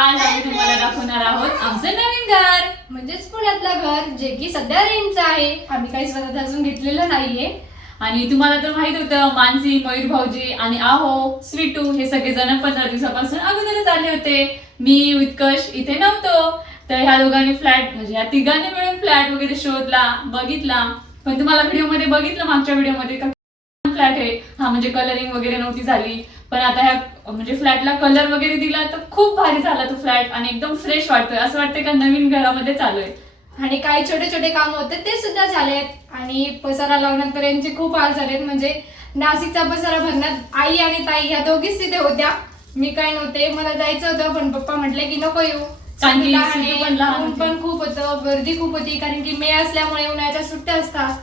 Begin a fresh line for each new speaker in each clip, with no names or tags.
आज आम्ही तुम्हाला दाखवणार आहोत आमचं नवीन घर
म्हणजेच पुण्यातलं घर जे की सध्या रेंटचं आहे. आम्ही काही स्वतः अजून घेतलेलं नाहीये.
आणि तुम्हाला तर माहीत होतं मानसी मयूर भाऊजी आणि आहो स्वीटू हे सगळेजण पंधरा दिवसापासून अगोदरच आले होते. मी उत्कर्ष इथे नव्हतो. तर ह्या दोघांनी फ्लॅट म्हणजे ह्या तिघांनी मिळून फ्लॅट वगैरे शोधला बघितला. पण तुम्हाला व्हिडिओमध्ये बघितलं मागच्या व्हिडिओमध्ये का फ्लॅट आहे? हा म्हणजे कलरिंग वगैरे नव्हती झाली. पण आता ह्या म्हणजे फ्लॅटला कलर वगैरे दिला तर खूप भारी झाला तो फ्लॅट आणि एकदम फ्रेश वाटतोय. असं वाटतंय का नवीन घरामध्ये चालू आहे.
आणि काही छोटे छोटे काम होते ते सुद्धा झालेत आणि पसारा लावण्यात तर यांचे खूप हाल झालेत म्हणजे नाशिकचा पसारा भरण्यात आई आणि ताई ह्या दोघीच तिथे होत्या. मी काय नव्हते मला जायचं होतं पण पप्पा म्हटले की नको येऊ.
की
लहान आहे, ऊन. पण खूप होतं गर्दी खूप होती. कारण की मे असल्यामुळे उन्हाळ्याच्या सुट्ट्या असतात.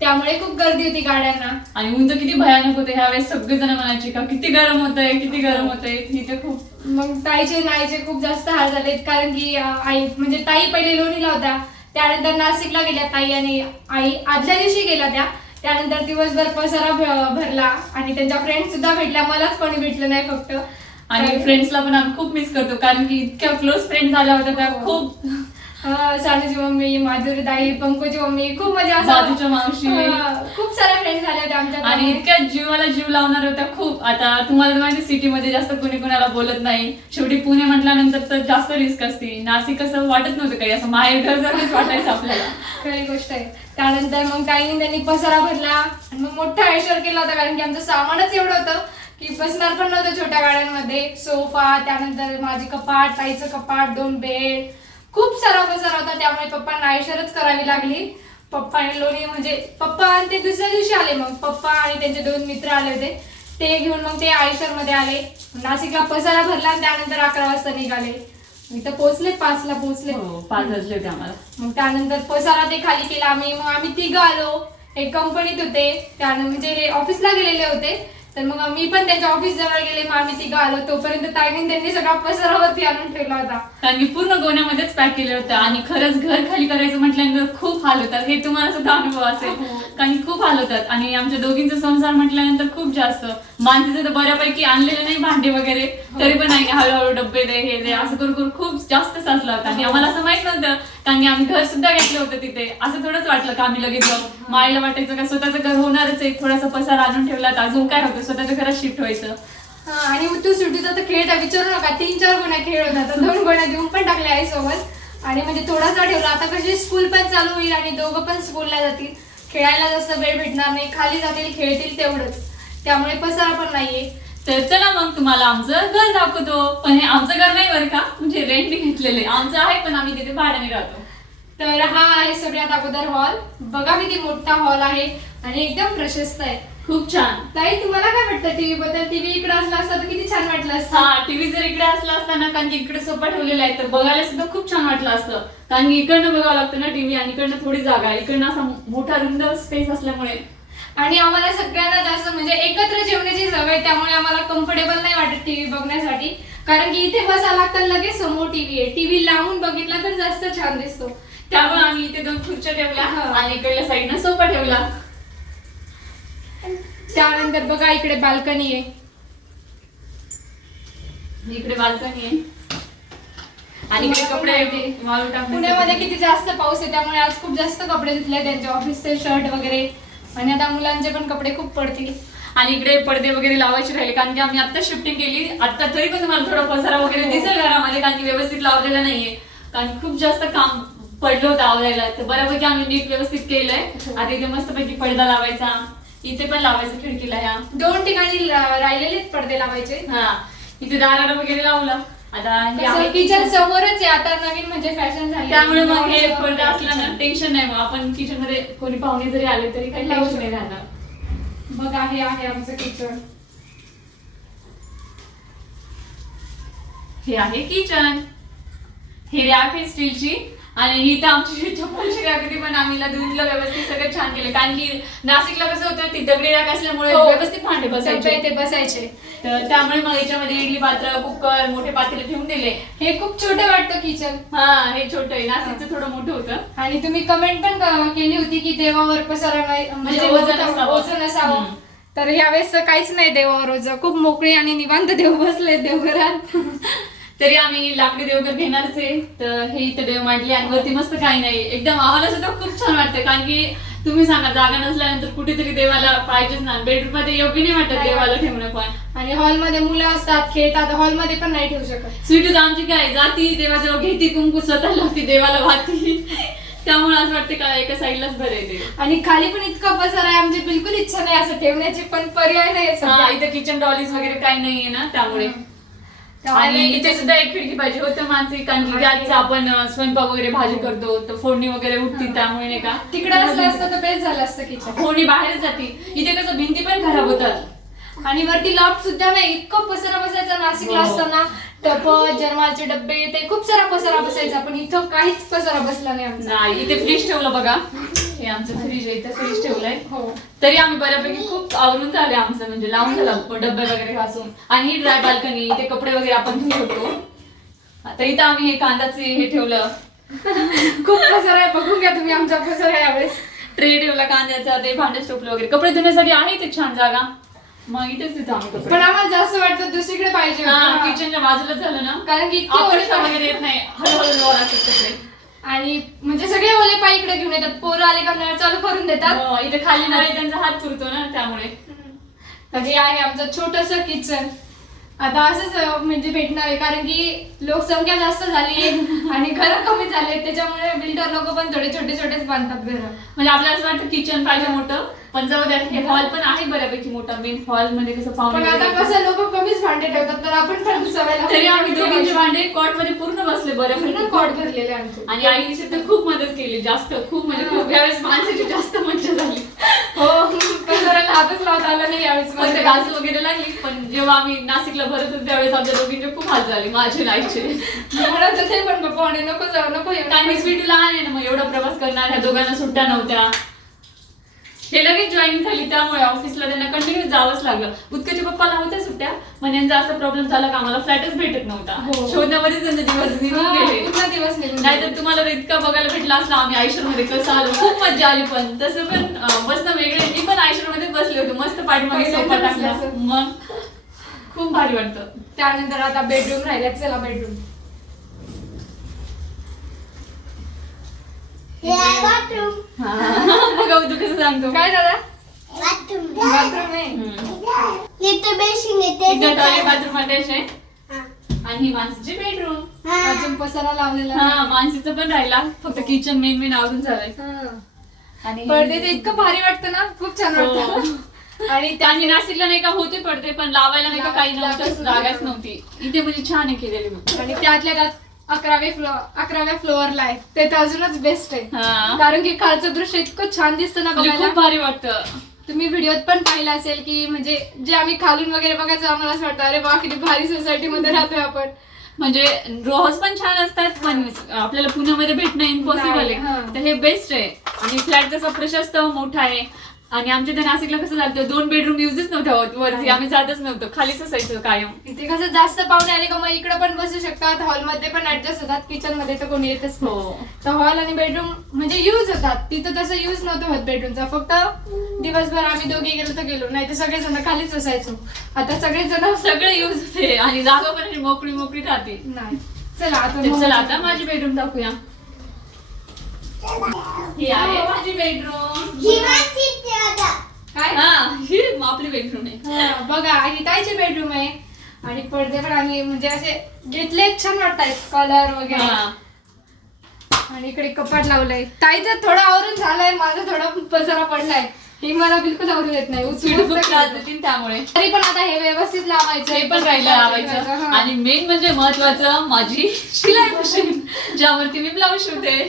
त्यामुळे खूप गर्दी होती गाड्यांना.
आणि ऊन तर किती भयानक होते. ह्यावेळेस सगळेजण म्हणायचे का किती गरम होतंय किती गरम होतंय. इथे खूप
मग ताईचे नाईचे खूप जास्त हाल झालेत. कारण की अं, आई म्हणजे ताई पहिले लोणीला होत्या. त्यानंतर नाशिकला गेल्या ताई आणि आई. आदल्या दिवशी गेल्या त्या. त्यानंतर दिवसभर पसारा भ- भरला. आणि त्यांच्या फ्रेंड सुद्धा भेटल्या. मलाच कोणी भेटलं नाही फक्त.
आणि फ्रेंड्सला पण आम्ही खूप मिस करतो. कारण की इतक्या क्लोज फ्रेंड झाल्या होत्या त्या.
हो.
खूप
सानूची मम्मी माधुरी ताई पंकूची मम्मी खूप म्हणजे असं
बाजूच्या मावशी.
खूप साऱ्या फ्रेंड झाल्या होत्या आमच्या
आणि इतक्या जीवाला जीव लावणार होत्या खूप. आता तुम्हाला तर माहिती सिटी मध्ये जास्त कोणी कोणाला बोलत नाही. शेवटी पुणे म्हटल्यानंतर तर जास्त रिस्क असते. नाशिक असं वाटत नव्हतं काही असं माहेर घर वाटायचं आपल्याला.
खरी गोष्ट आहे. त्यानंतर मग ताईने त्यांनी पसारा भरला. आणि मग मोठा आयशर केला होता कारण की आमचं सामानच एवढं होतं की बसणार पण नव्हतं छोट्या गाड्यांमध्ये. सोफा त्यानंतर माझे कपाट ताईचं कपाट दोन बेड. खूप सारा पसारा होता त्यामुळे पप्पांना आयशरच करावी लागली. पप्पा आणि लोणी म्हणजे पप्पा आणि ते दुसऱ्या दिवशी आले मग. पप्पा आणि त्यांचे दोन मित्र आले होते. ते घेऊन मग ते आयशरमध्ये आले. नाशिकला पसारा भरला आणि त्यानंतर अकरा वाजता निघाले. इथं पोहोचले पाचला पोहोचले.
हो पाच वाजले होते आम्हाला.
मग त्यानंतर पसारा ते खाली केला आम्ही. मग आम्ही तिघं आलो. एक कंपनीत होते. त्यानं म्हणजे हे ऑफिसला गेलेले होते. तर मग मी पण त्यांच्या ऑफिस जवळ गेले मग आम्ही तिघं आलो. तोपर्यंत ताईने त्यांनी सगळा पसारावरती आणून ठेवला होता.
की पूर्ण गोण्यामध्येच पॅक केलं होतं. आणि खरंच घर खाली करायचं म्हटल्यानंतर खूप हाल होतात. हे तुम्हाला सुद्धा अनुभव असेल.
हो.
कारण खूप हाल होतात. आणि आमच्या दोघींचा संसार म्हटल्यानंतर खूप जास्त. माणसाचं तर बऱ्यापैकी आणलेलं नाही भांडे वगैरे. तरी पण नाही हळूहळू डब्बे दे हे दे असं करून करून खूप जास्त साचला होता. आणि. आम्हाला असं माहीत नव्हतं कारण की आम्ही घर सुद्धा घेतलं होतं तिथे. असं थोडंच वाटलं का आम्ही लगेच जाऊ. मायला वाटायचं का स्वतःचं घर होणारच आहे. थोडासा पसार आणून ठेवला तर अजून काय होतं? स्वतःच्या घरात शिफ्ट व्हायचं.
आणि तू सुटीचा तर खेळ विचारू नका. तीन चार गोण्या खेळ होता तर दोन गोण्या देऊन पण टाकल्या आई सोबत. आणि म्हणजे थोडासा ठेवला. आता कशी स्कूल पण चालू होईल आणि दोघं पण स्कूलला जातील. खेळायला जास्त वेळ भेटणार नाही. खाली जातील खेळतील तेवढंच. त्यामुळे पसारा पण नाहीये.
तर चला मग तुम्हाला आमचं घर दाखवतो. पण हे आमचं घर नाही बरं का? म्हणजे रेंट घेतलेले आमचं आहे पण आम्ही तिथे भाड्याने राहतो.
तर हा आहे सगळ्यात अगोदर हॉल बघा किती मोठा हॉल आहे आणि एकदम प्रशस्त आहे.
खूप छान.
ताई तुम्हाला काय वाटतं? टीव्ही बद्दल? टीव्ही इकडे असला असता तर किती छान वाटलं असतं.
हा टीव्ही जर इकडे असला असता ना कारण की इकडे सोफा ठेवलेला आहे तर बघायला सुद्धा खूप छान वाटलं असतं. कारण की इकडनं बघावं लागतं ना टीव्ही आणि इकडनं थोडी जागा आहे. इकडनं असा मोठा रुंद स्पेस असल्यामुळे
आणि आम्हाला सगळ्यांना जास्त म्हणजे एकत्र जेवण्याची सवय त्यामुळे आम्हाला कम्फर्टेबल नाही वाटत टीव्ही बघण्यासाठी. कारण की इथे बसायला लागतं लगेच समोर टीव्ही आहे. टीव्ही लावून बघितला तर जास्त छान दिसतो.
त्यामुळे आम्ही इथे दोन खुर्च्या ठेवल्या. आणि इकडल्या साईडनं सोफा ठेवला.
त्यानंतर बघा इकडे बाल्कनी आहे.
इकडे बाल्कनी आहे. आणि कपडे.
पुण्यामध्ये किती जास्त पाऊस आहे त्यामुळे आज खूप जास्त कपडे धुतले त्यांचे ऑफिसचे शर्ट वगैरे. आणि आता मुलांचे पण कपडे खूप पडतील.
आणि इकडे पडदे वगैरे लावायचे राहिले कारण की आम्ही आता शिफ्टिंग केली. आता तरी पण तुम्हाला थोडा पसारा वगैरे दिसेल घरामध्ये कारण की व्यवस्थित लावलेला नाहीये. कारण खूप जास्त काम पडलं होतं आवरायला. तर बऱ्यापैकी आम्ही नीट व्यवस्थित केलंय. आता इथे मस्तपैकी पडदा लावायचा. इथे पण लावायचा खिडकीला ह्या
दोन ठिकाणी राहिलेलेच पडदे लावायचे.
हा. इथे दाराला वगैरे लावला. आता हे आहे
किचन समोरच आहे आता नवीन म्हणजे फॅशन झाली.
त्यामुळे मग हे पडदा असला ना टेन्शन नाही मग. आपण किचनमध्ये कोणी पाहुणे जरी आले तरी काही टेन्शन नाही राहणार.
बघा हे आहे आमचं किचन
हे आहे किचन ही रॅक आहे स्टीलची. आणि इथं आमची चप्पलची रॅक होती पण आम्ही धुतलं व्यवस्थित सगळं छान केलं. कारण की नाशिकला कसं होतं ती दगडी रॅक असल्यामुळे
हो.
व्यवस्थित भांडे बसायचे.
ते बसायचे.
तर त्यामुळे मग याच्यामध्ये इडली पात्र कुकर मोठे पातेले ठेवून दिले.
हे खूप छोटं वाटतं किचन.
हा हे छोटं आहे. नाशिकचं थोडं मोठं होतं.
आणि तुम्ही कमेंट पण क- केली होती की देवावर पसारा म्हणजे
वजन
ओझं-
असावं. हम्म.
तर ह्यावेळेस काहीच नाही देवावर ओझं. खूप मोकळी आणि निवांत देव बसले देवघरात.
तरी आम्ही लाकडी देवघर घेणारच आहे. तर हे इथे देव मांडली आणि वरती मस्त काही नाही. एकदम आम्हाला सुद्धा खूप छान वाटतं. कारण की तुम्ही सांगा जागा नसल्यानंतर कुठेतरी देवाला पाहिजेच ना. बेडरूममध्ये योग्य नाही वाटत देवाला ठेवणं पण.
आणि हॉलमध्ये मुलं असतात खेळतात. हॉलमध्ये पण नाही ठेवू शकत.
स्वीटू आमची काय जाती देवाजवळ घेती कुंकू स्वतः लावती देवाला वाहती. त्यामुळे असं वाटतं का एका साईडलाच देव.
आणि खाली पण इतका पसार आहे आमची बिलकुल इच्छा नाही असं ठेवण्याची पण पर्याय नाही.
इथे किचन डॉलीज वगैरे काही नाहीये ना त्यामुळे. आणि इथे सुद्धा एक खिडकी पाहिजे होतं मानसी कारण की गॅसचं आपण अं, स्वयंपाक वगैरे भाजी करतो तर फोडणी वगैरे उठती त्यामुळे नाही का?
तिकडे असलं असतं तर बेस्ट झालं असतं किचन
फोडणी बाहेर जाते. इथे कसं भिंती पण खराब होतात.
आणि वरती लॉफ्ट सुद्धा नाही. इतकं पसारा बसायचा नाशिकला
हो.
असताना टप जर्मालचे डब्बे ते खूप सारा पसारा बसायचा पण इथं काहीच पसारा बसला नाही आमचा.
नाही इथे फ्रीज ठेवलं बघा. हे आमचं फ्रीज आहे इथे फ्रीज ठेवलंय.
हो.
तरी आम्ही बऱ्यापैकी खूप आवरून झाले आमचं म्हणजे लावून झालं डब्बे वगैरे घासून. आणि ड्राय बाल्कनी इथे कपडे वगैरे आपण ठेवू शकतो आता इथं आम्ही हे कांदाचे हे ठेवलं.
खूप पसारा आहे बघून घ्या तुम्ही आमचा पसारा यावेळेस.
ट्रे ठेवला कांद्याचा ते भांडे स्टोपलं वगैरे. कपडे धुण्यासाठी आहे ते छान जागा. मग इथेच तिथं आम्ही
पण
कपडे
आम्हाला जास्त वाटतं दुसरीकडे पाहिजे होतं.
हा किचनच्या बाजूला झालं ना?
कारण की इतके
आपण
ओले
येत नाही. हळूहळू वर असतात कपडे.
आणि म्हणजे सगळे ओले पाय इकडे घेऊन येतात. पोरं आले का नळ चालू करून देतात.
हो, इथे खाली नळी त्यांचा हात पुरतो ना त्यामुळे.
हे आहे आमचं छोटस किचन आता असंच म्हणजे भेटणार आहे. कारण की लोकसंख्या जास्त झाली आहे आणि घरं कमी झाले त्याच्यामुळे बिल्डर लोक पण थोडे छोटे छोटेच बांधतात घर.
म्हणजे आपल्याला असं वाटतं किचन पाहिजे मोठं पण जाऊ द्या हे हॉल पण आहे बऱ्यापैकी मोठा. मेन हॉलमध्ये कसं
पण आता कसं लोक कमीच भांडे ठेवतात तर आपण पण सवय.
तरी आम्ही दोघींचे भांडे कॉटमध्ये पूर्ण बसले
पूर्ण
बऱ्यापैकी
कॉट भरलेले आमचे.
आणि आईने तर खूप मदत केली जास्त खूप म्हणजे खूप यावेळेस माणसाची जास्त मज्जा झाली.
हो. पसाराला हातच लावता आला नाही यावेळेस.
ते घास वगैरे लागली पण जेव्हा आम्ही नाशिकला भरत होतो त्यावेळेस आमच्या दोघींचे खूप हाल झाले माझे
मी म्हणत होते पण पप्पा म्हणे नको जाऊ नको येऊ.
कारण मी स्वीटू लहान आहे ना मग एवढा प्रवास करणार ह्या दोघांना सुट्ट्या नव्हत्या. हे लगेच जॉईनिंग झाली त्यामुळे ऑफिसला त्यांना कंटिन्यू जावंच लागलं. उत्कच्या पप्पाला होत्या सुट्ट्या यांचा असा प्रॉब्लेम झाला का आम्हाला फ्लॅटच भेटत नव्हता.
हो.
शोधण्यामध्ये त्यांचे दिवस निघून गेले.
पूर्ण दिवस निघून
नाहीतर. तुम्हाला इतका बघायला भेटला असला आम्ही आयुष्यात मध्ये कसं आलो खूप मजा आली पण. तसं पण मस्त वेगळे मी पण आयुष्यात मध्ये बसले होते. मस्त पाठीमागे सोफा
बसले
टाकला.
असं.
मग खूप भारी वाटतं.
त्यानंतर आता बेडरूम राहिला चला बेडरूम
बघा तू कसं सांगतो
काय दादा?
बाथरूम
आहे
बाथरूम अटॅच आहे आणि ही माणसाची बेडरूम
अजून पसारा लावलेला
हा. पण राहिला. फक्त किचन मेन मेन आवरून झालंय.
हा.
आणि
पडदे ते इतकं भारी वाटतं ना. खूप छान
हो.
वाटतं. आणि त्या
आणि नाशिकला नाही का होते पडते पण लावायला नाही का काही नव्हतं
जागाच
नव्हती. इथे म्हणजे छान आहे केलेली.
आणि त्यातल्या त्यात अकरावे फ्लोअर अकराव्या फ्लोअरला आहे. ते तर अजूनच बेस्ट आहे.
हा.
कारण की खालचं दृश्य इतकं छान दिसतं ना
म्हणजे खूप
बघायला
भारी वाटतं.
तुम्ही व्हिडिओत पण पाहिलं असेल की म्हणजे जे आम्ही खालून वगैरे बघायचं आम्हाला असं वाटतं अरे वा किती भारी सोसायटी मध्ये राहतोय आपण.
म्हणजे रोहस पण छान असतात पण आपल्याला पुण्यामध्ये भेटणं इम्पॉसिबल
नाही, हा.
आहे तर हे बेस्ट आहे. आणि फ्लॅट कसा प्रशस्त मोठा आहे आणि आमच्या त्या नाशिकला कसं झालं दोन बेडरूम युजच नव्हत्या होत वरती. आम्ही जातच नव्हतो खालीच असायचं कायम.
इथे कसं जास्त पाहुणे आले का मग इकडे पण बसू शकतात हॉलमध्ये पण ऍडजस्ट होतात किचनमध्ये तर कोणी येतच
हो.
तर हॉल आणि बेडरूम म्हणजे युज होतात तिथं तसं युज नव्हतं होत बेडरूमचा फक्त दिवसभर आम्ही दोघे गेलो तर गेलो नाही तर सगळेजण खालीच असायचो. आता सगळेजण
सगळं यूज होते आणि जागा पण मोकळी मोकळी राहते.
नाही. चला आता
चला आता माझी बेडरूम दाखवूया. ही आहे. माझी बेडरूम
ही माझी आता
काय?
हा ही आपली बेडरूम आहे.
हा, बघा ही ताईची बेडरूम आहे. आणि पडदे पण आम्ही म्हणजे असे घेतले छान वाटतायत कलर वगैरे.
हा.
आणि इकडे कपाट लावलंय. ताईचं थोडं आवरून झालंय माझा थोडा पसारा पडलाय. हे मला बिलकुल आवरून येत नाही.
स्वीट
उचलून
खूप त्रास देतील त्यामुळे.
तरी पण आता हे व्यवस्थित लावायचं
हे पण राहिलं लावायचं.
हा.
आणि मेन म्हणजे महत्वाचं माझी शिलाई मशीन ज्यावरती मी ब्लाऊज शिवते.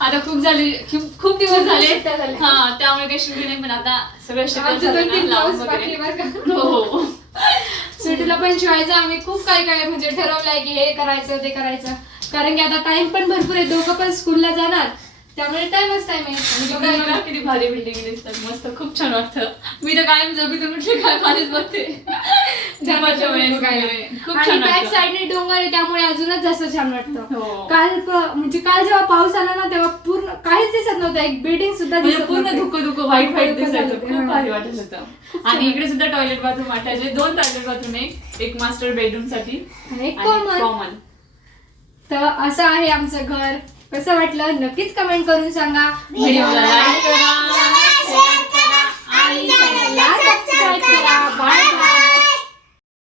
आता खूप झाले खूप खूप दिवस झाले.
सुट्ट्या झाल्या.
हा त्यामुळे काही शिवले नाही पण आता सगळं शिकवलं
आमचे
झालं
दोन तीन
ना, लावून
ब्लाऊज बाकी आहे
वगैरे.
बरं का.
हो. हो
सुटीला पण शिवायचं आम्ही खूप काय काय म्हणजे ठरवलंय की हे करायचं ते करायचं. कारण की आता टाइम पण भरपूर आहे दोघं पण स्कूलला जाणार. त्यामुळे टाइमच टाइम आहे. आणि
बघा किती भारी बिल्डिंग दिसतात मस्त खूप छान वाटतं. मी तर कायम जमीतून उठले काय कॉलेज बघते खूप
आणि
छान
बॅक साईडने डोंगर आहे त्यामुळे अजूनच जास्त छान वाटतं.
हो.
काल म्हणजे काल जेव्हा पाऊस आला ना तेव्हा पूर्ण काहीच दिसत नव्हतं. एक बिल्डिंग सुद्धा
म्हणजे पूर्ण
नव्हती.
धुकं धुकं वाईट
वाईट
दिसायचं खूप
हो.
भारी वाटत आणि इकडे सुद्धा टॉयलेट बाथरूम वाटायचे. दोन टॉयलेट बाथरूम आहे. एक मास्टर
बेडरूमसाठी एक
कॉमन
तर असं आहे आमचं घर. कसं वाटलं? नक्कीच कमेंट करून सांगा.
व्हिडिओ लाईक करा
आणि चॅनलला सबस्क्राईब करा. बाय